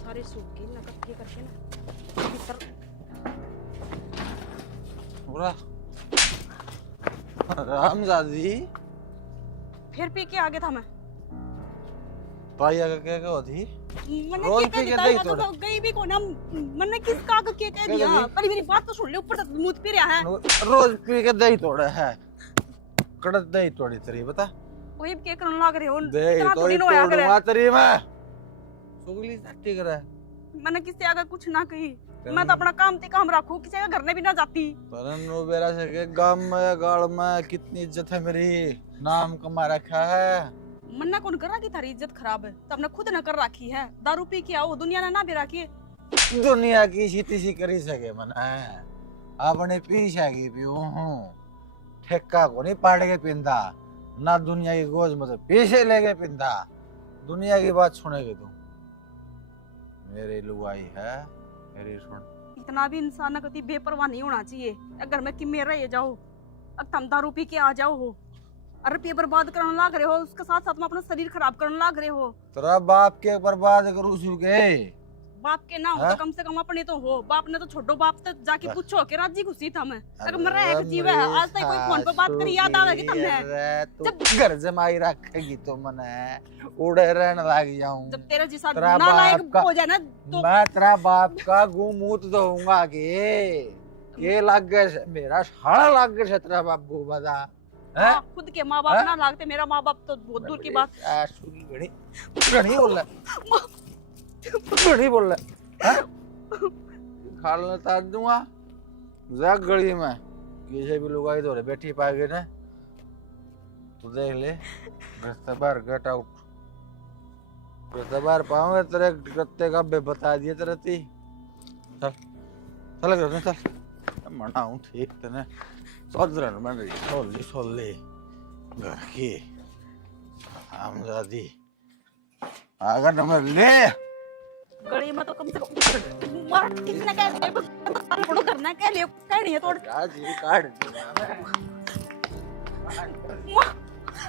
सारे सूख गए ना कक्के करके ना भीतर पूरा रामजादी फिर पी के आगे था मैं पाया का क्या होती मैंने रोज क्या पी के देता दही है तो तोड़ा। गई भी को ना मैंने किस का कह क्या दिया कही? पर मेरी बात तो सुन ले ऊपर से मुंह पे रहा है रोज पी के दही तोड़ा है कड़क दही तोड़ी तेरी बता वही के करन लाग रहे हो दही इतना तो थोड़ी ना होया करे तोड़वा तेरी मैं सुगली सट्टी करे मैंने किसी आगे कुछ ना कही मैं तो अपना काम ते काम रखूं किसी का घर में भी ना जाती परनु बेरा से के गांव में गाड़ में कितनी इज्जत है मेरी नाम कमा रखा है मन्ना कौन कर रहा कि थारी इज्जत खराब है तो अपने खुद न कर रखी है दारू पी के आओ दुनिया ने ना भी रखी दुनिया की सीती सी करी सके मना अपने पी सकी पीऊ हूँ ठेका को नहीं पाड़ के पिंदा ना दुनिया की गोज मतलब पीछे लेके पिंदा दुनिया की बात सुनेगी तू मेरी लुगाई है मेरी सुन इतना भी इंसान ना कभी बेपरवाह नहीं होना चाहिए अगर मैं कि मेरा ये जाओ अब तुम दारू पी के आ जाओ हो अरे पे बर्बाद करने लाग रहे हो उसके साथ साथ में अपना शरीर खराब करने लाग रहे हो तेरा बाप के बर्बाद करू सुके बाप के ना हो तो कम से कम अपने तो हो बाप ने तो छोड़ो बाप तक जाके पूछो कि राजी खुशी था मैं अगर मर एक जीव है आज तक कोई फोन पे बात करी याद आवेगी तुमने जब घर जमाई रखेगी तो मने उड़े रहने लग जाऊं जब तेरा जैसा तेरा नालायक बाप का- हो जाए ना तो मैं तेरा बाप का गुमूत दूंगा के लग गए मेरा साड़ा लग गए तेरा बाप को बता हाँ, खुद के माँ बाप ना लागते मेरा माँ बाप तो बहुत दूर की बात सुगी घड़ी घड़ी बोल रहा घड़ी बोल रहा खा लेता दूंगा जा गली में किसी भी लोग आई तो बैठी पाएगी ना तो देख ले रास्ते बाहर गेट आउट रास्ते बाहर पाऊंगा तेरे गत्ते का बे बता दिए तेरे ती चल चल घर में चल मनाऊं ठीक तेने सोच मैंने सोल ले घर की आमजादी अगर नंबर ले गली में तो कम से कम मार किसने कह दिया फोटो करना कह ले कहनी है तोड़ काजी काट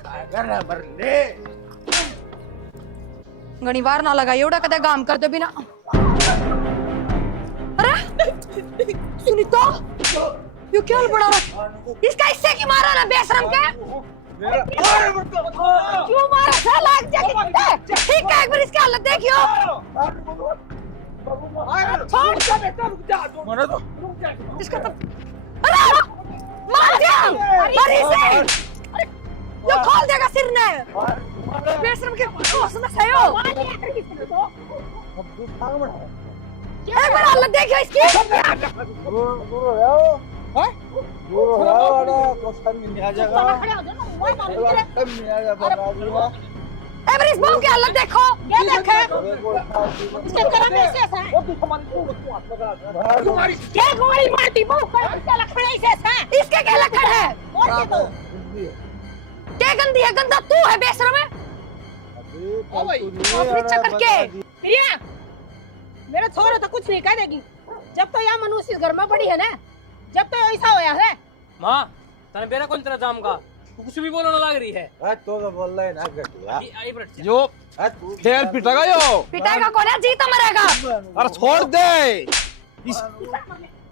अगर नंबर ले घनी बार ना लगा एवढा कदा काम करते बिना अरे सुनीता ये क्या बड़ा इसका इससे की मारा ना बेशरम के क्यों मारा साला ठीक है एक बार इसकी हालत देखियो मना तो इसका तो अरे मार दिया मार इसे अरे ये खोल देगा सिर ने बेशरम के होश में सही हो एक बार हालत देखियो इसकी इस बहू की हालत देखो ये देखे इसके करम में ऐसे है क्या गोली मारती बहू का इसका लक्षण ऐसे है इसके क्या लक्षण है और के तो क्या गंदी है गंदा तू है बेशरम है अपनी चक्कर के प्रिया मेरे छोरे तो कुछ नहीं कह देगी जब तो यहाँ मनुष्य घर में पड़ी है ना जब तो ऐसा होया है माँ तने बेरा कौन तेरा जाम का तू कुछ भी बोलने लग रही है तो बोल रहा है ना गटिया जो खेल पिटेगा यो पिटाएगा कौन है जीता मरेगा अरे छोड़ दे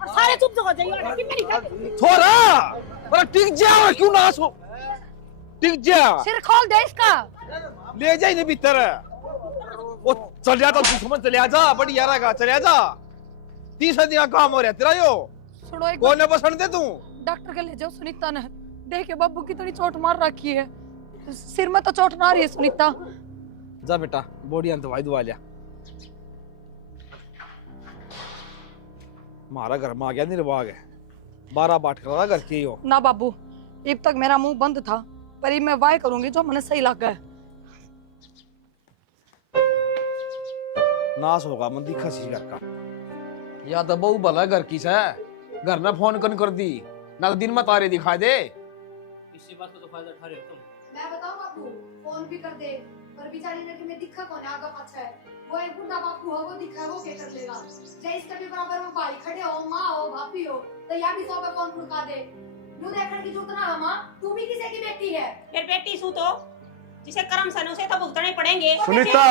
और सारे चुप हो जाइए कि मेरी क्या छोड़ा अरे टिक जा क्यों ना सो टिक जा सिर खोल दे इसका ले जा इन्हें भीतर वो चल जा तो तू समझ चले जा बड़ी यारा का चले जा 30 दिन का काम हो रहा है तेरा यो सुनो एक कौन ने पसंद दे तू डॉक्टर के ले जाओ सुनीता ने देखे बाबू की थोड़ी चोट मार रखी है सिर में तो चोट ना रही है सुनीता जा बेटा बॉडी अंत दवाई दुआ लिया मारा घर में आ गया निर्वाग है 12 बाट कर रहा घर की हो ना बाबू अब तक मेरा मुंह बंद था पर ये मैं वाय करूंगी जो मैंने सही लगा है नाश होगा मन दिखा सी घर का या तो बहु भला घर की से घर में फोन कर दी ना दिन में तारे दिखा दे इसी बात का तो फायदा उठा रहे हो तुम मैं बताऊं बापू फोन भी कर दे पर बेचारी ने कि मैं दिखा कौन है आगे पीछे है वो एक बुढ़ा बापू है वो दिखा वो क्या कर लेगा चाहे इसके भी बराबर में भाई खड़े हो माँ हो भाभी हो तो या भी सौ पे फोन फुड़का दे यूं देखने की जरूरत ना है माँ तू भी किसी की बेटी है फिर बेटी सू तो जिसे कर्म सन उसे तो भुगतने पड़ेंगे सुनीता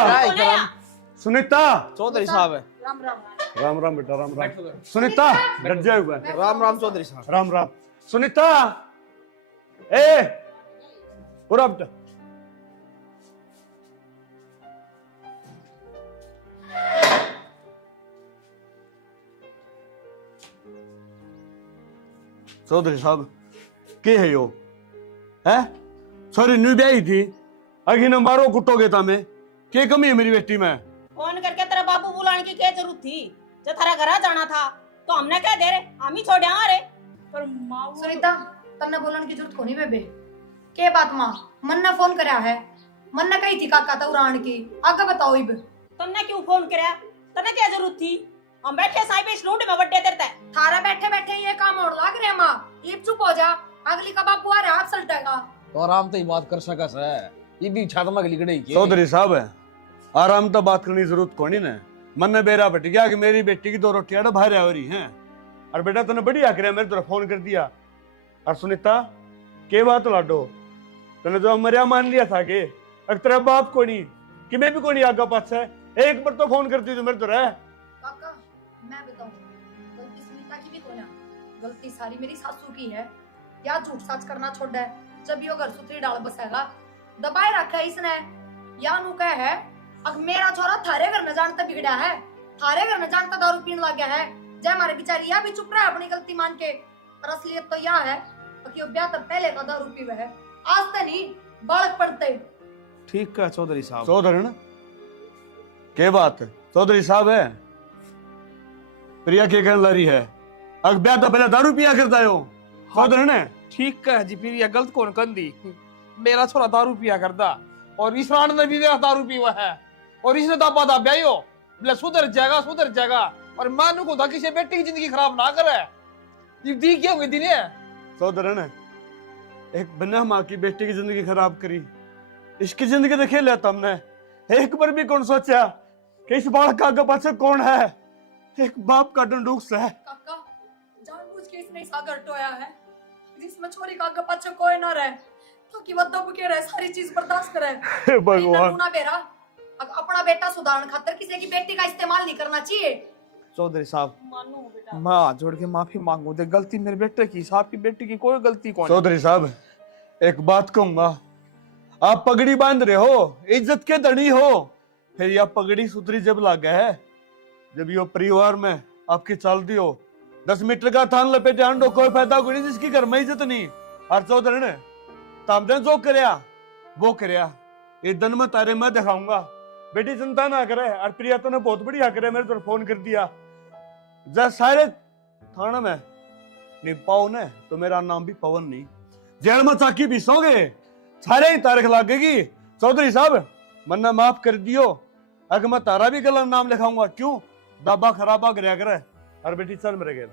सुनीता। चौधरी साहब है। राम राम। राम राम बेटा, राम राम। सुनीता डट जाए हुआ। राम राम चौधरी साहब। राम राम। सुनीता ए पूरा बेटा। चौधरी साहब के है यो है? सॉरी न्यू ब्याही थी अगी न मारो कुटोगे ता मैं के कमी है मेरी बेटी में? फोन करके तेरा बाबू बुलाने की क्या जरूरत थी? जब थारा घर जाना था तो हमने क्या दे रहे, हम ही छोड़े आ रहे। पर माँ वो सुनीता तन्ने बोलन की जरूरत कोनी बेबे। के बात माँ मन ने फोन करया है, मन ने कही थी काका तौरान की, आगे बताओ इब। तुमने क्यों फोन कराया? तने क्या जरूरत थी? हम बैठे साई पे लूंड में बड्डे तेरे तक। थारा बैठे बैठे ये काम और लाग रहे माँ, ये चुप हो जा, अगली का बापू आ रहा हाथ सलटेगा। तो आराम से ही बात कर सकस है, ये भी छात में लिगड़े की। चौधरी साहब है आराम तो बात करनी जरूरत कोनी ने। मन ने बेरा बट गया कि मेरी बेटी की 2 रोटियां बाहर हो रही हैं और बेटा तूने बढ़िया करे मेरे तरफ फोन कर दिया। और सुनीता के बात लाडो तूने जो मरिया मान लिया था कि अगर तेरा बाप कोनी कि मैं भी कोनी आगा पाछे एक बार तो फोन करती तो मेरे तो रह। काका मैं बताऊं गलती सुनीता की भी कोना, गलती सारी मेरी सासू की है। या झूठ सच करना छोड़ है, जब यो घर सुतरी डाल बसेगा दबाए रखा है इसने। या नु कह है अब मेरा छोरा थारे घर न जानता बिगड़ा है, थारे घर न जानता दारू पीने लग गया है। जय हमारे बेचारी या भी चुप रहा है अपनी गलती मान के, पर असलियत तो यह है कि ब्याह तब पहले का दारू पीवे है, आज तक नहीं बालक पड़ते। ठीक है चौधरी साहब। चौधरी ना के बात चौधरी साहब है प्रिया के कहने ला रही है अगर ब्याह तो पहले दारू पिया करता हो चौधरी ने। ठीक है जी, फिर ये गलत कौन कर दी? मेरा छोरा दारू पिया करता और इस राण ने भी मेरा दारू पीवा है और इसने दाबा दाब्या ही हो बोले सुधर जाएगा और मानू को था किसी बेटी की जिंदगी खराब ना करे। ये दी क्या हुई दिन है चौधरी ने एक बिना माँ की बेटी की जिंदगी खराब करी, इसकी जिंदगी तो खेल लेता हमने। एक बार भी कौन सोचा कि इस बालक का आगे पाछे कौन है? एक बाप का डंडूस है। काका जानबूझ के इसने ऐसा घर टोया है जिसमें छोरी का आगे पीछे कोई ना रहे, ताकि वो दब के रहे, सारी चीज बर्दाश्त करे। हे भगवान ना बेरा अपना बेटा सुधारने खातर किसी की बेटी का इस्तेमाल नहीं करना चाहिए। चौधरी साहब मानो बेटा। मैं हाथ जोड़ के माफी मांगू दे, गलती मेरे बेटे की, साहब की बेटी की कोई गलती कौन। चौधरी साहब एक बात कहूंगा, आप पगड़ी बांध रहे हो, इज्जत के धनी हो, फिर यह पगड़ी सुतरी जब लागा है जब यो परिवार में आपकी चल दी हो 10 मीटर का थान लपेटे आंडो कोई फायदा कोई नहीं जिसकी घर में इज्जत नहीं। और चौधरी ने तामदन जो करया वो करया, ये दिन में तारे मैं दिखाऊंगा। बेटी चिंता ना करे। और प्रिया तो ने बहुत बढ़िया करे, मेरे तो फोन कर दिया जब सारे थाना में नहीं पाओ ने तो मेरा नाम भी पवन नहीं, जेल में चाकी बीसोगे सारे ही तारीख लागेगी। चौधरी साहब मन्ना माफ कर दियो, अगर मैं तारा भी गलत नाम लिखाऊंगा क्यों दाबा खराबा गिरा करे। और बेटी चल मेरे घर।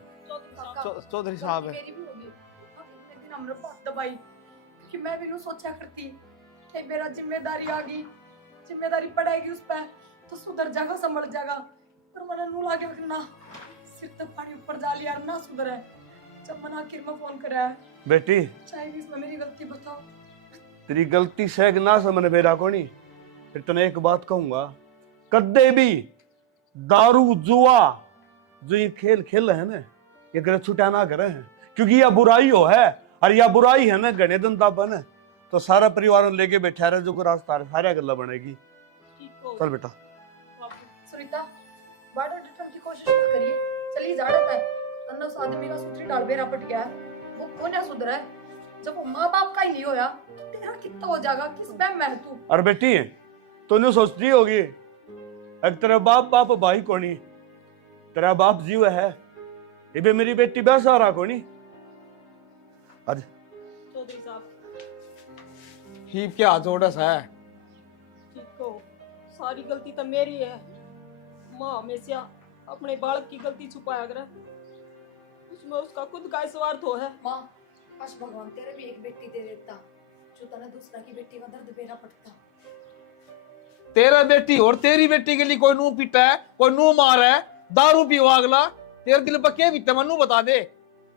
चौधरी साहब है। मेरी भी होगी लेकिन हमने बात दबाई क्योंकि मैं भी नु सोचा करती कि मेरा जिम्मेदारी आ गई, जिम्मेदारी पड़ेगी उस पे तो सुधर जाएगा, संभल जाएगा। पर मैंने नु लागे ना सिर तक पानी ऊपर जा लिया ना सुधरे। जब मैंने आखिर में फोन करा है बेटी चाहे इसमें मेरी गलती बताओ। तेरी गलती सहग ना समझ बेरा को नहीं। फिर तने एक बात कहूंगा, कदे भी दारू जुआ जो ये खेल खेल रहे हैं ना ये गलत छुटा ना करे हैं, क्योंकि यह बुराई हो है और यह बुराई है ना गणे दिन तापन है तो सारा परिवार लेके बैठा रहे जो को रास्ता सारा गल्ला बनेगी। चल बेटा। सुनीता बाड़ा डटन की कोशिश ना करिए, चलिए जाड़त है अन्ना उस आदमी का सूत्री डाल बेरा पट गया है, वो कौन है सुधरा है? जब वो माँ बाप का ही नहीं होया तो तेरा कितना हो जाएगा? किस बैम में है तू? और बेटी तूने सोचती होगी अगर तेरा बाप भाई कोनी, तेरा बाप जीव है ये भी मेरी बेटी बस आ रहा कोनी। आज चौधरी साहब ही क्या जोड़स है? ठीक हो, सारी गलती तो मेरी है। माँ हमेशा अपने बालक की गलती छुपाया करे, उसमें उसका खुद का स्वार्थ हो है। माँ काश भगवान तेरे भी एक बेटी दे देता जो तने दूसरा की बेटी का दर्द बेरा पड़ता। तेरा बेटी और तेरी बेटी के लिए कोई नू पीटा है, कोई नू मार है, दारू पीवा अगला, तेरे दिल पर क्या बीते मनु बता दे।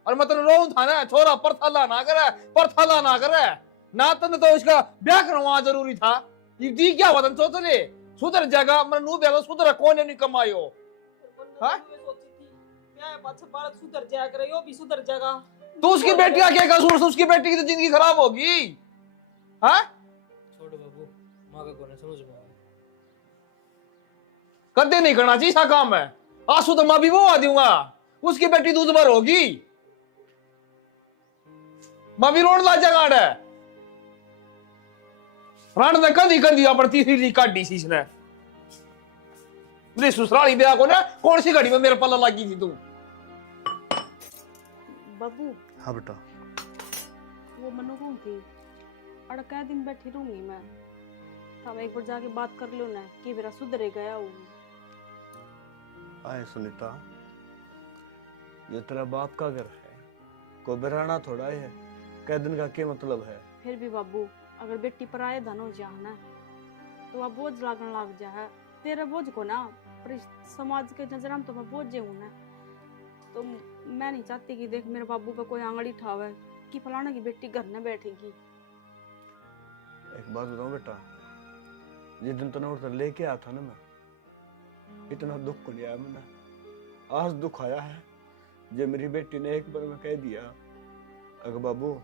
और मैं तेरे रोऊं था ना छोरा परथाला ना करे ना तने तो इसका ब्याह करवा जरूरी था। ये दी क्या वतन सुधर जाएगा मनु बेलो सुधर कौन नहीं कमायो हाँ? सोची थी क्या पाछे बालक सुधर जाया करे यो भी सुधर जाएगा। तो उसकी बेटी का क्या कसूर, उसकी बेटी की तो जिंदगी खराब होगी हाँ? छोड़ो बाबू, माँ का कोने समझ में आया। कदे नहीं करना चाहिए ऐसा काम है। आंसू तो मैं भी वो आ दूंगा, उसकी बेटी दूध भर होगी, मैं भी रोड ला जगाड़ है। राण ने कंधी कंधी पर तीसरी काटी सी इसने। मेरी ससुराली ब्याह को ना कौन सी घड़ी में मेरे पल्ला लगी थी तू? बाबू हाँ बेटा। वो मनु कौन थी? अड़ कै दिन बैठी रहूंगी मैं, तब एक बार जाके बात कर लो ना कि मेरा सुधरे गया हूँ। आए सुनीता, ये तेरा बाप का घर है, को बिराना थोड़ा है, कै दिन का क्या मतलब है? फिर भी बाबू अगर बेटी पर आए धन हो जा ना तो अब बोझ लागन लग जा है तेरा बोझ को ना, पर इस समाज के नजर हम तो मैं बोझ हूँ ना, तो मैं नहीं चाहती कि देख मेरे बाबू का कोई आंगड़ी ठावे कि फलाना की बेटी घर में बैठेगी। एक बात बताऊं बेटा, जिस दिन तूने उधर लेके आया था ना मैं, इतना दुख को लिया मैंने, आज दुख आया है जब मेरी बेटी ने एक बार में कह दिया अगर बाबू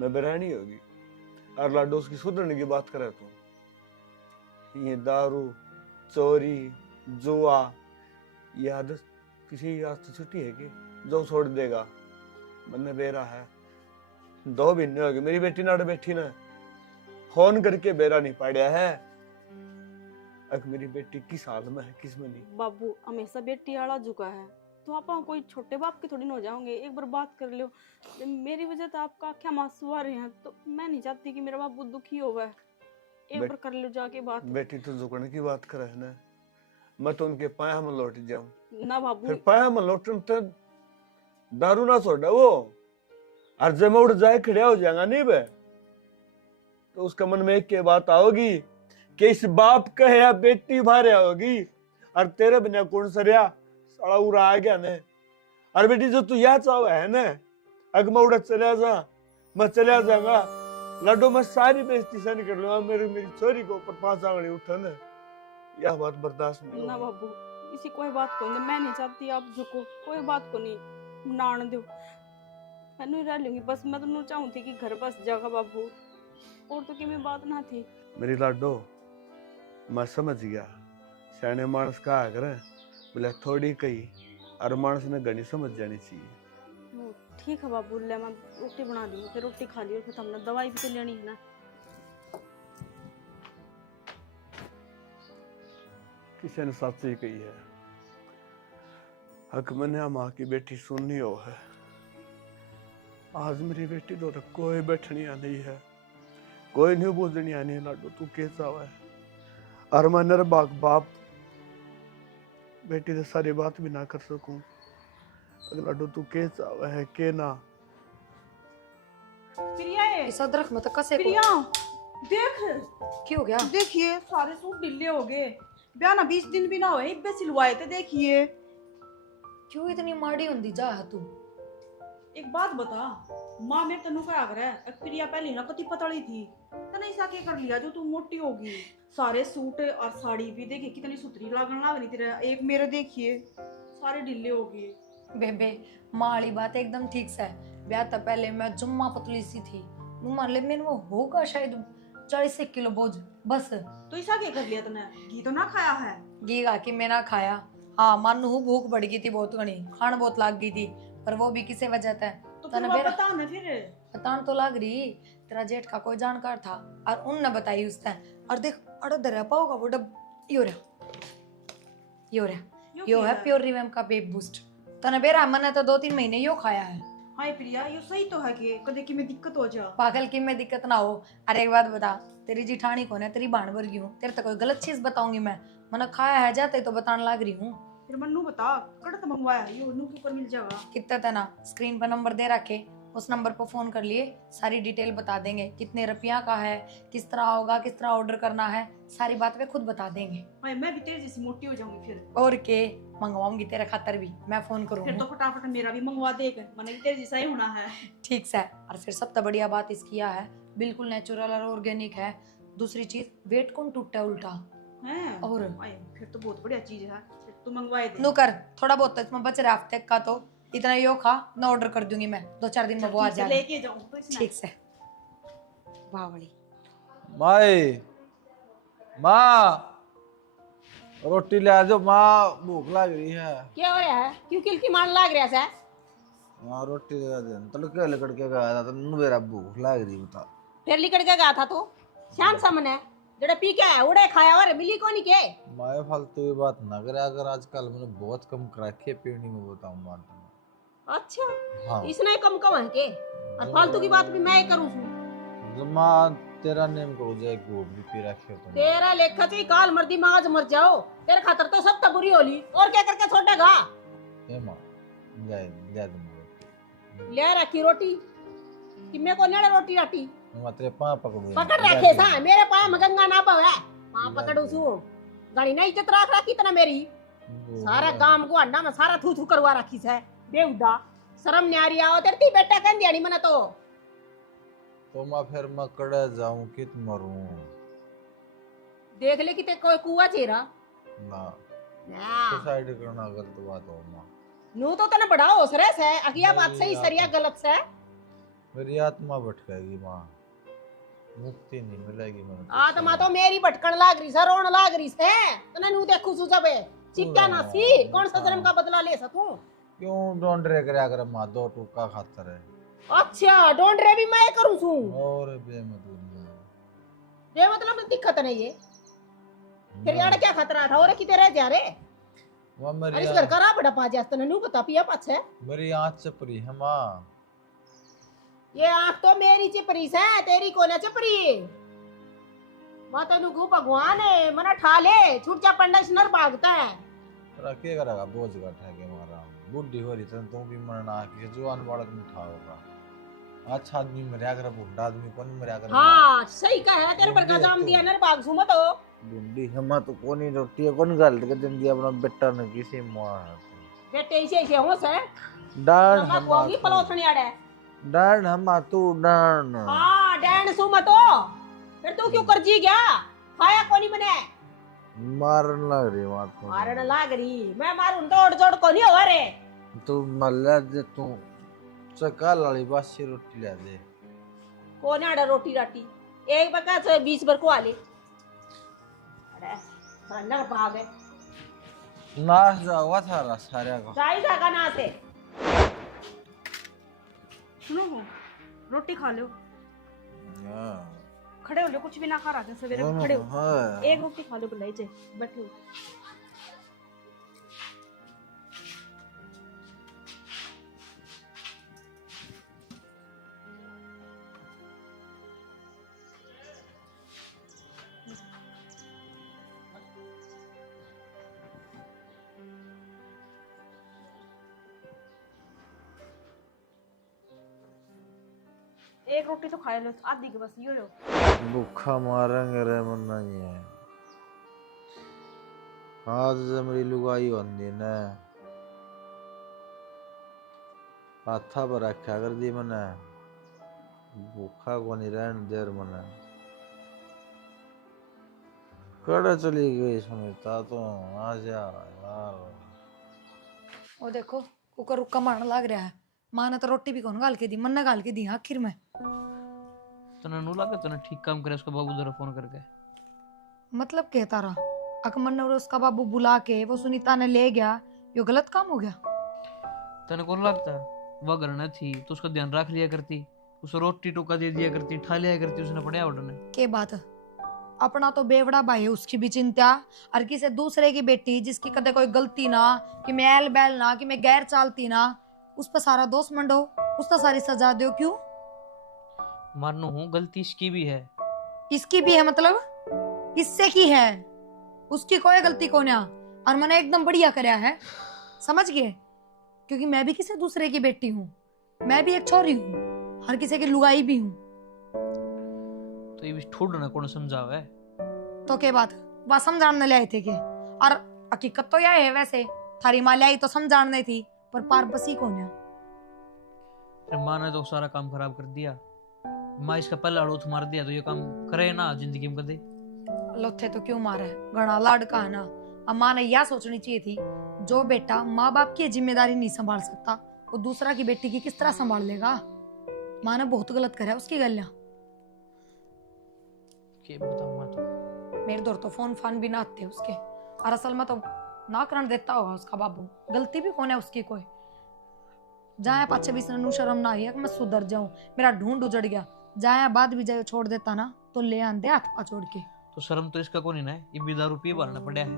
मैं बिरानी होगी और लाडो उसकी सुधरने की बात करे तो ये दारू चोरी जुआ ये आदत किसी याद से छुट्टी है कि जो छोड़ देगा? मैंने बेरा है 2 महीने हो गए मेरी बेटी नाड़ बैठी ना, फोन करके बेरा नहीं पाड़िया है। अगर मेरी बेटी किस हाल में है किस में नहीं। बाबू हमेशा बेटी आला झुका है, तो आप कोई छोटे बाप के थोड़ी न हो जाओगे, एक बार बात कर लो। मेरी वजह तो आपका क्या मासूम आ रहे हैं, तो मैं नहीं चाहती कि मेरा बाबू दुखी हो गए, एक बार कर लो जाके बात। बेटी तो झुकने की बात करे है ना, मैं तो उनके पाया में लौट जाऊं ना बाबू, फिर पाया में लौटन तो दारू ना छोड़ा वो, और जब मैं उठ जाए खड़े हो जाएगा नहीं बे, तो उसका मन में एक बात आओगी कि इस बाप का है बेटी भारे होगी और तेरे बिना कौन सरिया साला उड़ा आ गया ने। और बेटी जो तू यह चाह है ना, अगर मैं उड़ा चला जा मैं चला जाऊंगा लड्डू में सारी बेइज्जती सहन कर लूंगा, मेरी छोरी को ऊपर 5 आंगली उठा ना, यह बात बर्दाश्त नहीं ना बाबू इसी कोई बात को नहीं, मैं नहीं चाहती आप झुको, कोई बात को नहीं नान दो, मैं नहीं रह लूंगी बस। मैं तो चाहूँ थी कि घर बस जागा बाबू, और तो कि बात ना थी। मेरी लाडो मैं समझ गया, सियाने मानस का अगर बोले थोड़ी कही और मानस ने घनी समझ जानी चाहिए। ठीक है बाबू, ले मैं रोटी बना दूंगी, फिर रोटी खा लियो, फिर हमने दवाई भी तो लेनी है ना। किसी ने सच ही कही है, हक मैंने माँ की बेटी सुननी हो है, आज मेरी बेटी तो कोई बैठनी नहीं है, कोई नहीं बोलनी आनी। लाडो तू कैसा हुआ है, और मैं नरबाग बाप बेटी से सारी बात भी ना कर सकूं, अगर लाडो तू कैसा हुआ है के ना। प्रिया इस अदरक में तो कसे को प्रिया देख, क्यों हो गया? देखिए सारे सूट ढीले हो गए, ब्याह ना 20 दिन भी ना हुए, इब्बे सिलवाए थे। देखिए क्यों इतनी माड़ी हुंदी जा है तू? एक बात बता, माँ मेरे तनु का आग्रह है, प्रिया पहले ना कति पतली थी, तने ऐसा क्या कर लिया जो तू मोटी होगी? सारे सूट और साड़ी भी देखिए कितनी सुथरी लागन लाग रही तेरे, एक मेरे देखिए सारे ढीले हो गए। बेबे माँ वाली बात एकदम ठीक से, ब्याह तो पहले मैं जुम्मा पतली सी थी, मान ले मेरे वो होगा शायद 40 किलो बोझ बस। तो ऐसा क्या कर लिया तने? घी तो ना खाया है? घी खा के मैं ना खाया, हाँ मानू भूख बढ़ गई थी बहुत घनी, खान बहुत लाग गई थी, पर वो भी किसी वजह से। तो फिर वो बता ना, फिर बतान तो लाग रही, तेरा जेठ का कोई जानकार था और उनने बताई उसने, और देख अड़ो दर पाओगा वो डब यो है प्योर रिवेम का बेब बूस्ट, तने बेरा मैंने तो 2-3 महीने यो खाया है। हाय प्रिया यो सही तो है कि कदे की में दिक्कत हो जा। पागल की में दिक्कत ना हो। अरे एक बात बता, तेरी जिठानी कौन है? तेरी बाण वर्गी हूँ, तेरे तो कोई गलत चीज बताऊंगी मैं? मैंने खाया है जाते तो बताने लग रही हूँ। फिर मन्नू बता कड़त मंगवाया यो नू के ऊपर मिल जाएगा? कितना था ना, स्क्रीन पर नंबर दे रखे, उस नंबर पर फोन कर लिए, सारी डिटेल बता देंगे, कितने रुपया का है, किस तरह होगा, किस तरह ऑर्डर करना है, सारी बात वे खुद बता देंगे। भाई मैं भी तेरे जैसी मोटी हो जाऊंगी फिर। और के मंगवाऊंगी तेरे खातर भी, मैं फोन करूंगी। फिर तो फटाफट मेरा भी मंगवा देगा, मैंने भी तेरे जैसा ही होना है। ठीक है। और फिर सबसे बढ़िया बात इसकी यह है, बिल्कुल नेचुरल और ऑर्गेनिक है, दूसरी चीज वेट कौन टूटा उल्टा हैं और फिर तो बहुत बढ़िया चीज है, फिर तू मंगवाए दे। नु कर थोड़ा बहुत तो इसमें बच रहा हफ्ते का, तो इतना यो खा ना, ऑर्डर कर दूंगी मैं 2-4 दिन में वो आ जाएगा। लेके जाऊं तो इसमें ठीक से बावड़ी माई माँ रोटी ले आ जाओ माँ, भूख लग रही है। क्या हो रहा है? क्यों किल की मान लाग रहा है? माँ रोटी ले आ दे, तड़के लकड़ के गया था तो मेरा भूख लग रही बता। फिर लिकड़ के गया था तू शान सामने जड़े पी के आया उड़े खाया और मिली कोनी के। मैं फालतू की बात ना करे, अगर आजकल मैंने बहुत कम कर रखी है पीनी में, बताऊं मार दूंगा। अच्छा हाँ इसने कम कम है के, और फालतू की बात भी मैं ही करूं छू। जमा तेरा नेम को जाए गोब भी पी रखे हो तुम। तेरा लेखा चाहिए काल मर्दी माँ आज मर जाओ, तेरे खातर तो सब तो बुरी होली, और क्या करके छोड़ेगा? ए माँ ले ले दे मुझे। ले रखी रोटी कि मैं को नेड़े रोटी राटी मैं तेरे पाँव पकड़ूं। पकड़ रखे सा मेरे पाँव में गंगा ना पावे, पाँव पकड़ू छू गाड़ी नहीं इज्जत रख रखी तना मेरी। सारा गांव को अंडा में सारा थू थू करवा रखी है बेहुदा, शर्म नहीं आ रही आओ तेरे ती बेटा कह दिया मने तो मैं फिर मैं कड़े जाऊं कित मरूं। देख ले कि ते कोई कुआ चेरा ना ना सुसाइड करना गलत बात हो माँ। नू तो तने बड़ा होसरे से अगिया बात सही सरिया गलत से। मेरी आत्मा भटकेगी माँ, मुक्ति नहीं मिलेगी मैंने। आत्मा तो मेरी भटकन लाग रही से, रोन लाग रही से, तने नू देखू सु सबे चिट्टा ना सी कौन सा जन्म का बदला ले सकूं? क्यों डोंट रे करे अगर माँ दो टुक्का खातर है। अच्छा डोंट रे भी मैं करूं छू और बेमतलब ये मतलब दिक्कत नहीं है। फिर यार क्या खतरा था और किते रह जा रे? वो अरे इस घर का रा बड़ा पाजा तने नू बता पिया पाछे मेरी आँख चपरी है माँ। ये आंख तो मेरी चिपरी से तेरी कोने चिपरी माता नु को भगवान है मना ठा ले छूट जा पंडा नर भागता है। तेरा क्या करेगा बोझ का ठेके मारा बुढ़ी हो रही तुम भी मरना कि जवान बालक में उठा होगा। अच्छा आदमी मरिया कर बूढ़ा आदमी कौन मरिया कर। हाँ सही कहा है तेरे पर का जाम दिया नर भाग सुमत हो बुढ़ी हम तो कोनी रोटी है कौन गलत के दिन दिया अपना बेटा ने किसी मां बेटे ऐसे हो से डांड हम हम कोगी पलोथनी आड़े डांड हम तू डांड। हाँ डैन सुमत हो फिर तू क्यों कर जी गया? खाया कोनी मने मारन लग रही बात को। मारन लाग रही मैं मारूं दौड़ दौड़ कोनी हो रे। तू मल्ला जे तू चकाल वाली बासी रोटी ले दे। कोने आड़ा रोटी राटी एक बका से 20 बार को आले अरे नर भाग है नाश जावा थारा सारे का जाई जागा ना से। सुनो हो, रोटी खा लो, हां खड़े हो लो, कुछ भी ना खा रहा सवेरे खड़े हो। हां एक रोटी खा लो बुलाई जे बैठे हो। एक रोटी तो खा लो, आधी के बस यो भूखा मारेंगे रे मन नहीं है। आज मेरी लुगाई होंदी ने हाथा पर रखा कर दी मने भूखा को नहीं रहने देर मने कड़े चली गई सुनीता तो आ जा यार। वो देखो कुकर रुक्का मारने लग रहा है। माँ ने तो रोटी भी कौन गाल के दी, मन ने गाल के दी आखिर में। तने नु लगे तने ठीक काम करे उसका बाबू जरा फोन करके मतलब कहता रहा अकमर ने उसका बाबू बुला के वो सुनीता ने ले गया, यो गलत काम हो गया। तने कौन लगता वह घर न थी तो उसका ध्यान रख लिया करती, उसे रोटी टोका दे दिया करती, ठा लिया करती, उसने पढ़िया उठने के बात अपना तो बेवड़ा भाई है, उसकी भी चिंता और किसी दूसरे की बेटी जिसकी कदे कोई गलती ना कि मैं एल बैल ना कि मैं गैर चालती ना, उस पर सारा दोष मंडो, उसका सारी सजा दो। क्यों मानो हूँ गलती इसकी भी है। इसकी भी है मतलब इससे की है, उसकी कोई गलती को ना, और मैंने एकदम बढ़िया करया है, समझ गए? क्योंकि मैं भी किसी दूसरे की बेटी हूँ, मैं भी एक छोरी हूँ, हर किसी की लुगाई भी हूँ। तो ये भी ठोड़ ना कौन समझावे तो के बात वह समझाने ले आए थे के, और हकीकत तो यह है वैसे थारी माँ लाई तो समझाने थी पर पार बसी कौन है। माँ ने तो सारा काम खराब कर दिया। माँ इसका पहला अड़ोथ मार दिया तो ये काम करे ना जिंदगी में कदे। लोथे तो क्यों मारे, घना लाडका है ना। अब माँ ने यह सोचनी चाहिए थी, जो बेटा माँ बाप की जिम्मेदारी नहीं संभाल सकता वो दूसरा की बेटी की किस तरह संभाल लेगा। माँ ने बहुत गलत करा उसकी गलियां। के बताऊं मैं तो। मेरे दौर तो फोन फान भी ना आते उसके, और असल में तो ना करने देता होगा उसका बाबू। गलती भी कौन है उसकी कोई। जाए पाछे भी नु शर्म ना आई है कि मैं सुधर जाऊं, मेरा ढूंढ उजड़ गया। जाए बाद भी जाए छोड़ देता ना तो ले आंदे हाथ पा छोड़ के। तो शर्म तो इसका कौन है, ये भी दारू पी भरना पड़ा है।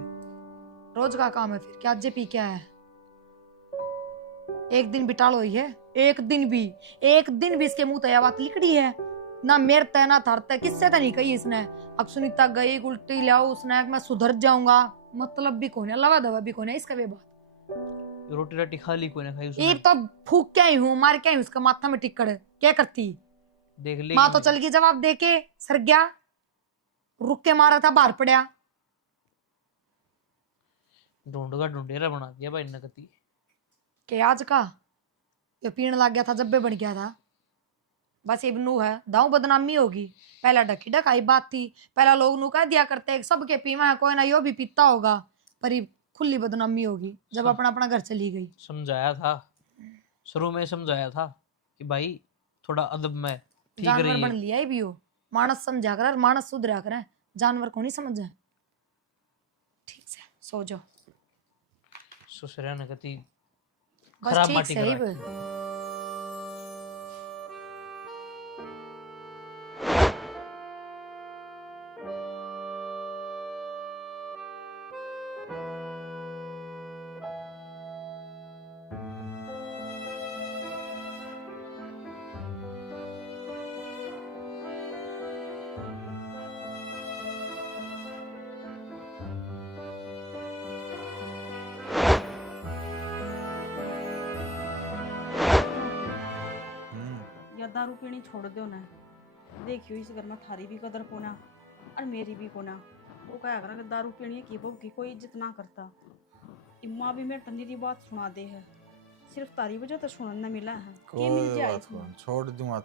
रोज का काम है फिर क्या, अज्जे पी क्या है। एक दिन बिटाल हुई है, एक दिन भी इसके मुंह तया बात लिखड़ी है ना। मेरे तय ना थरते किससे तो नहीं कही इसने। अब सुनीता गई उल्टी लाओ उसने मैं सुधर जाऊंगा, मतलब भी कौन है, लवा दवा भी कौन है इसका वे बात। रोटी राटी खा ली कोई ना खाई उसने। एक तो फूक क्या ही हूँ, मार क्या ही उसका माथा में टिक्कड़ क्या करती। देख ले माँ तो चल गई जवाब दे के, सर गया रुक के मारा था बाहर पड़ा। ढूंढ का ढूंढेरा बना दिया भाई नकती के आज का ये पीने लग गया था जब भी बन गया था। बस ये नू है दाऊ बदनामी होगी। पहला ढकी ढकाई बात थी, पहला लोग नू कह दिया करते सबके पीवा है कोई ना यो भी पीता होगा, पर ये खुली बदनामी होगी जब अपना अपना घर चली गई। समझाया था, शुरू में समझाया था कि भाई थोड़ा अदब में ठीक जानवर रही बन लिया ही भी हो, मानस समझा कर मानस सुधरा कर, जानवर को नहीं समझे। ठीक से सो जाओ। ससुरा नकती बस खराब ठीक माटी से ही करा। बे। या दारू पीनी छोड़ दो ना। देखियो इस घर में थारी भी कदर कोना और मेरी भी कोना। वो क्या करा कि दारू पीनी की बहू की कोई इज्जत ना करता। इम्मा भी मेरे तंदीरी बात सुना दे है, सिर्फ तारी वजह तो सुनने मिला है। के मिल कोई जाए बात इसमें। नहीं, छोड़ दूंगा।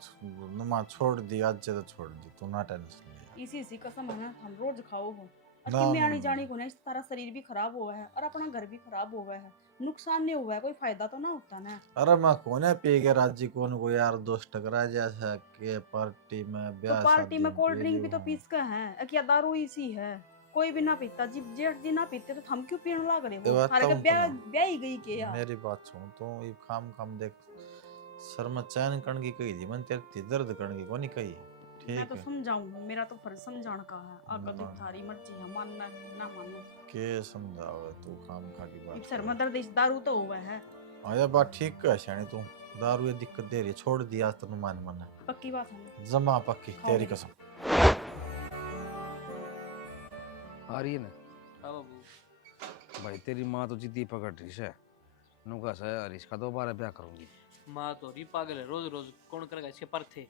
नमाज छोड़ दी आज से, तो छोड़ दी, तू ना टेंशन ले। इसी कसम है ना, हम रोज खाओ हो और ना, किम्मे ना, आनी ना। जानी को ना, इस तारा शरीर भी खराब हुआ है और अपना घर भी खराब हुआ है। नुकसान नहीं हुआ है, कोई फायदा तो ना होता ना। अरे मैं कौन है पी के राजी, कौन को यार दोस्त टकरा जैसा के पार्टी में तो ब्याह पार्टी में शादी कोल्ड ड्रिंक भी तो पी पीस का है, क्या दारू इसी है। कोई भी ना पीता, जिब जेठ दिन ना पीते तो हम क्यों पीने लग रहे ये हो। बात थारे तो का हम ब्याह तुम्हें- ब्याह ही गई के यार। मेरी बात सुन, तो ये खाम देख सर में चैन कण की कही थी, मन तेरे दर्द कण की कोनी कही। मैं ठीक तो है, समझाऊं, मेरा तो फर्ज समझाने का है। अगर तो ना। थारी मर्जी है, मानना ना मानो। के समझावे तू खाम खा की इब बात सर कर। में दर्द इस दारू तो हुआ है। आया बात ठीक है शानी, तू दारू ये दिक्कत दे रही है, छोड़ दिया आज तेन मान मन पक्की बात है। जमा पक्की खाओ तेरी मेरी। कसम। आ रही है ना हाँ बाबू। भाई, तेरी माँ तो जिद्दी पकड़ रही है। नुका सा यार इसका दोबारा ब्याह करूंगी। माँ तो रही पागल है, रोज रोज कौन करेगा इसके पर थे।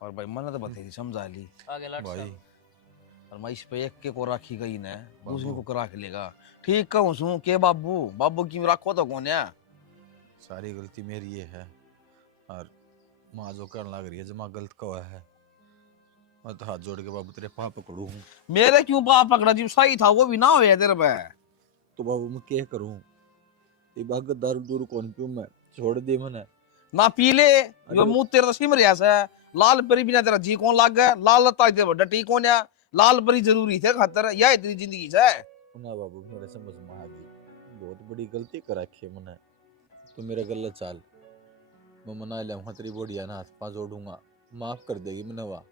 और भाई मैंने तो बतेरी समझा ली आगे लाट भाई और मैं इस पे एक के को राखी गई ना, दूसरे को राख लेगा। ठीक कहूँ सू के बाबू बाबू की राखो तो कौन है। सारी गलती मेरी ये है, और माँ जो करने लग रही है जमा गलत कवा है। मैं तो हाथ जोड़ के बाबू तेरे पाँव पकड़ू हूँ। मेरे क्यों बाप पकड़ा, जी सही था वो भी ना हो तेरे पे। तो बाबू मैं क्या करूँ, ये भाग दारू दूर कौन पीऊँ मैं, छोड़ दे मैंने। ना पी ले, यो मुंह तेरा तो सिम रिया है। लाल परी बिना तेरा जी कौन लाग गया, लाल लता तेरा डटी कौन है। लाल परी जरूरी थे खातर यह तेरी जिंदगी है। ना बाबू मेरे समझ में आ गई, बहुत बड़ी गलती कर रखी है मैंने। तो मेरा गलत चाल मैं मना लिया, तेरी बोड़िया ना हाथ पाँव जोड़ूंगा, माफ कर देगी मैंने। वाह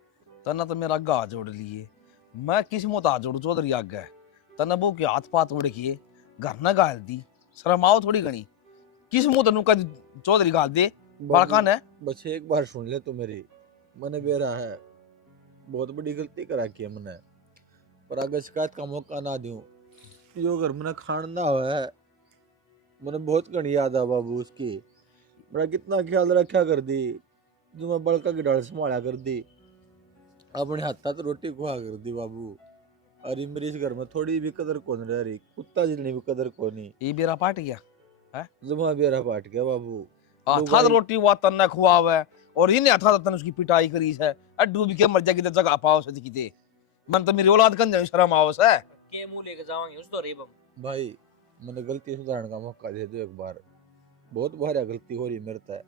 तना तो मेरा गा जोड़ लिए, मैं किस मुँह हाथ जोड़ू चौधरी आग गए। तना बो के हाथ पात उड़ किए घर न गाल दी, शर्म आओ थोड़ी घनी। किस मुँह तेन का चौधरी गाल दे बालकान है। बस एक बार सुन ले तो मेरी, मैंने बेरा है बहुत बड़ी गलती करा की है मैंने, पर अगर शिकायत का मौका ना दूं यो घर मैंने खान ना हुआ है। मैंने बहुत घनी याद है बाबू उसकी, मेरा कितना ख्याल रखा कर दी, जो मैं बड़का की डाल संभाला कर दी, अपने हाथा तो रोटी खुआ कर दी बाबू। अरे मेरी इस घर में थोड़ी भी कदर कौन रह रही, कुत्ता जितनी भी कदर कोनी। ये बेरा पाट गया जमा बेरा पाट गया बाबू। था रोटी हुआ तन्ने खुआवे और इन्हें था तन उसकी पिटाई करी है डूब के मर जाएगी तो जगह पाओ से दिखते मन तो मेरी औलाद कन जाए शर्म आओ से के मुंह लेके जावांगे उस तो रेबम भाई मैंने गलती सुधारने का मौका दे दो एक बार, बहुत बार गलती हो रही मेरे से।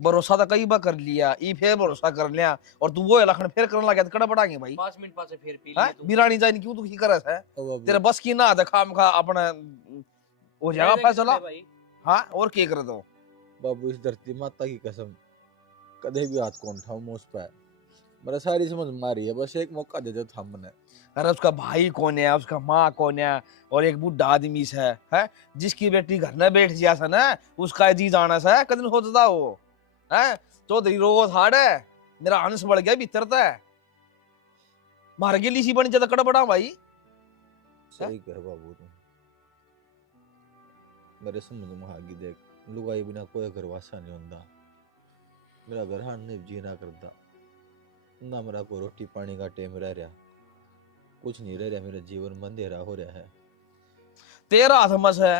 भरोसा तो कई बार कर लिया ई फिर भरोसा कर लिया और तू वो लखन फिर करने लगा तो कड़ा पड़ाएंगे भाई 5 मिनट पासे फिर पी हैं लिए तू बिरानी जाए क्यों तू की करे है ओ बाबू, तेरे बस की ना देखा मखा अपना हो जाएगा फैसला। भाई हाँ और क्या कर दो बाबू इस धरती माता की कसम कदे भी हाथ कौन उठाऊं मैं उस पे, मेरा सारी समझ मारी है, बस एक मौका दे दो थामने। अरे उसका भाई कौन है उसका माँ कौन है और एक बूढ़ा आदमी से है जिसकी बेटी घर में बैठ जा सा ना उसका जी जाना सा कदम सोचता हो है चौधरी रोज हाड़ है मेरा हंस बढ़ गया भीतर है मार गेली सी बन जाता कड़ा बड़ा भाई सही कह बाबू तुम, मेरे समझ में आगी देख लुगाई बिना कोई घर वासा नहीं होता, मेरा घर हान नहीं जी ना करता ना, मेरा कोई रोटी पानी का टेम रह रहा, कुछ नहीं रह रहा, मेरा जीवन में अंधेरा हो रहा है। तेरा हाथ मस है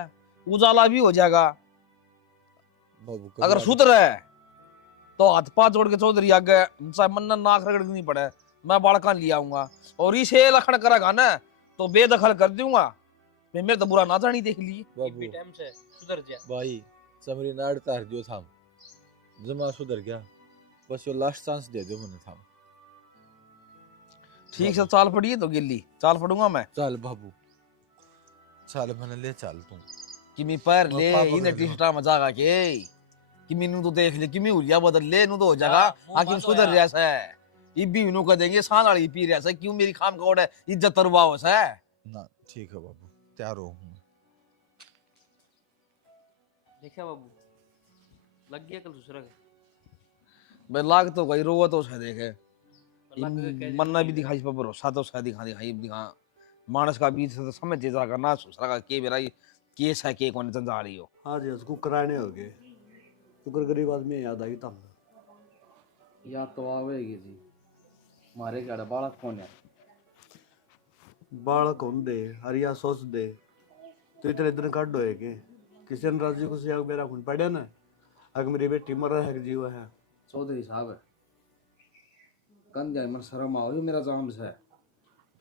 उजाला भी हो जाएगा बाबू अगर सुधर है तो हाथ पाथ जोड़ के चौधरी आगे मन नाक रगड़नी पड़े मैं बालका ले आऊंगा और इसे लखन करेगा ना तो बेदखल कर दूंगा मैं मेरे तो बुरा ना जानी देख ली बाबू टाइम से सुधर जा भाई समरी नाड़ तार जो थाम जमा सुधर गया, बस ये लास्ट चांस दे दो मैंने थाम। ठीक से चाल पड़ी है तो गिल्ली चाल पड़ूंगा मैं चल बाबू चल मैंने ले चल तू किमी पैर मैं ले पापा इने कर टिस्टा मजागा के किमी नु तो देख ले किमी उलिया बदल ले नु तो हो जाएगा आकिम सुधर रिया से इब्बी नु कह देंगे सांड वाली पी रिया से क्यों मेरी खाम कोड है इज्जत तरवाओ से ना। ठीक है बाबू तैयार हो हूँ। देखा बाबू लग गया कल दूसरा का बे लाग तो गई रोवा तो से देखे लग गया कैसे मन्ना भी दिखाई पर भरोसा तो से दिखा मानस का बीच से तो समझ जा करना दूसरा का के मेरा केस है के कौन जंजाली हो हाँ जी उसको कराने हो गए शुक्र गरीब आदमी याद आई तब या तो आवेगी जी मारे गड़ा बालक कौन है बालक होंदे हरिया सोच दे तो इतने दिन काटो है के किसी ने राजी को से मेरा खून पड़े ना अगर मेरी बेटी मर है जीव है चौधरी साहब है कंधा मन शर्म आओ मेरा जाम से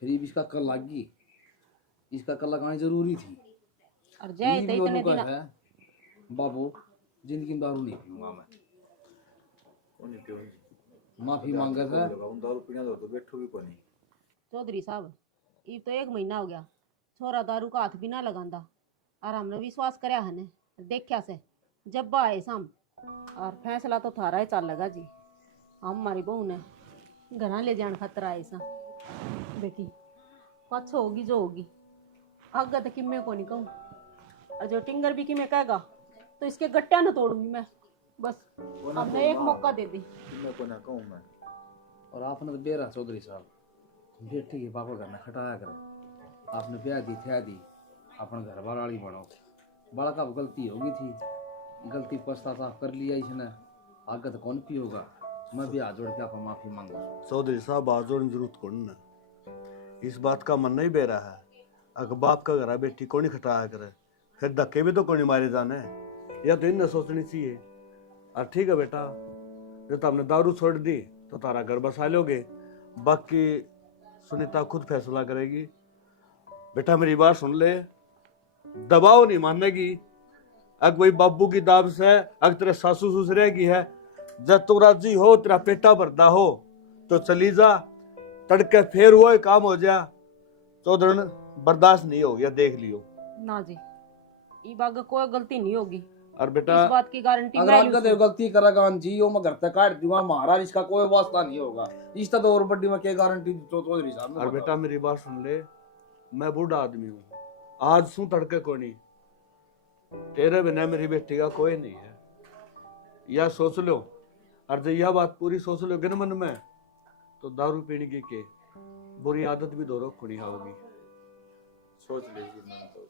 फिर भी इसका कल लग गई इसका कल लगानी जरूरी थी और जय ये तो भी इतने उनको दिन है बाबू जिंदगी में दारू नहीं पीऊंगा मैं माफी मांगा था दारू पीना तो बैठो भी कोनी। चौधरी साहब ये तो 1 महीना हो गया छोरा दारू का हाथ भी ना लगांदा और हमने विश्वास करया है ने देखा से जब आए साम और फैसला तो थारा ही चल लगा जी हम हमारी बहू ने घरा ले जान खातर आए सा बेटी पाछो होगी जो होगी आगे तो किम्मे को नहीं कहूँ और जो टिंगर भी किम्मे कहेगा तो इसके गट्टिया न तोड़ूंगी मैं बस हमने एक मौका दे दी मैं को ना कहूँ मैं और आपने तो बेरा चौधरी साहब बेटी के पापा घर में खटाया करे आपने ब्याह दी थे दी अपने घर वाली बनो बड़ा का गलती होगी थी गलती पछतावा कर लिया इसने आगे तो कौन पी होगा मैं भी हाथ जोड़ के आप माफी मांगू चौधरी साहब हाथ जोड़ने की जरूरत कौन ना इस बात का मन नहीं बेरा है अगर बाप का घर बेटी कौन खटाया करे फिर धक्के भी तो कौन मारे जाने या तो इन्हें सोचनी चाहिए। और ठीक है बेटा जब तो हमने दारू छोड़ दी तो तारा घर बसा लोगे बाकी सुनीता खुद फैसला करेगी। बेटा मेरी बात सुन ले दबाव नहीं मानेगी अगर वही बाबू की दाब से अगर तेरे सासू ससुरे की है जब तू राजी हो तेरा पेटा भरदा हो तो चली जा तड़के फिर वो काम हो जा चौधरी बर्दाश्त नहीं हो गया देख लियो ना जी ई बाग कोई गलती नहीं होगी और बेटा इस बात की गारंटी अगर मैं आगे तो गलती करेगा जी वो मैं घर तक काट दूंगा महाराज इसका कोई वास्ता नहीं होगा इसका तो और बड़ी में क्या गारंटी चौधरी साहब और बेटा मेरी बात सुन ले मैं बूढ़ा आदमी हूँ आज सू तड़के को नहीं तेरे बिना मेरी बेटी का कोई नहीं है यह सोच लो और जब यह बात पूरी सोच लो गिन मन में तो दारू पीने की के बुरी आदत भी दोनों खुड़ी होगी सोच लीजिए मन तो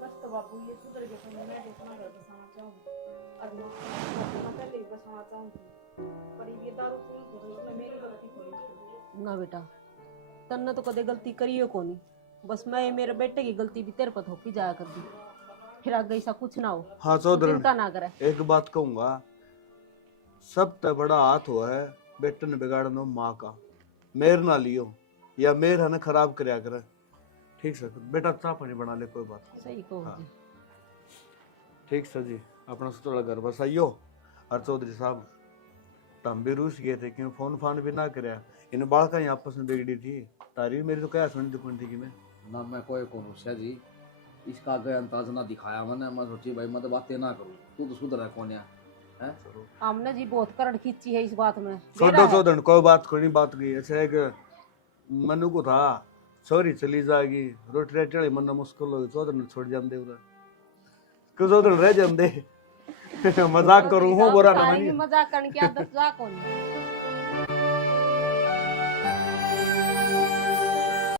बस तो बाबू ये सुधर गया तो मैं देखना घर बसाना चाहूँगी और मैं पहले ही बसाना चाहूँगी पर ये दारू पीने की उसमें मेरी गलती कोई ना बेटा तन्ने तो कदे गलती करियो कोनी बस मैं मेरे बेटे की गलती भी तेरे पर थोपी जाया कर दी फिर आगे ऐसा कुछ ना हो हाँ तू चौधरी चिंता ना करे एक बात कहूंगा सब ते बड़ा हाथ हुआ है बेटे ने बिगाड़नो माँ का। मेर ना लियो या मेर है ना खराब करया करे। ठीक सर बेटा चाह पानी बना ले कोई बात नहीं। सही कहो हाँ। जी। ठीक सर जी अपना थोड़ा घर बसाइयो। और चौधरी साहब तम भी रूस गए थे क्यों फोन फान भी ना करया। इन बालका ही आपस में बिगड़ी थी तारी मेरी तो क्या सुनी दुकान थी कि मैं ना मैं कोई को रुस्या जी इसका गए अंदाज ना दिखाया मैंने। मैं सोची भाई मैं तो बातें ना करूँ तू तो सुधर है कौन है हमने जी बहुत करड़ खींची है इस बात में। छोड़ो मेरा है। चौधरी कोई बात कोई नहीं बात गई ऐसे एक मनु को था सॉरी चली जाएगी रोटी चढ़ी मन मुश्किल हो चौधरी ने छोड़ जाते उधर क्यों चौधरी रह जाते मजाक करूँ हूँ बुरा ना तारी मानिए। भी मजाक करने की आदत जा कौन है।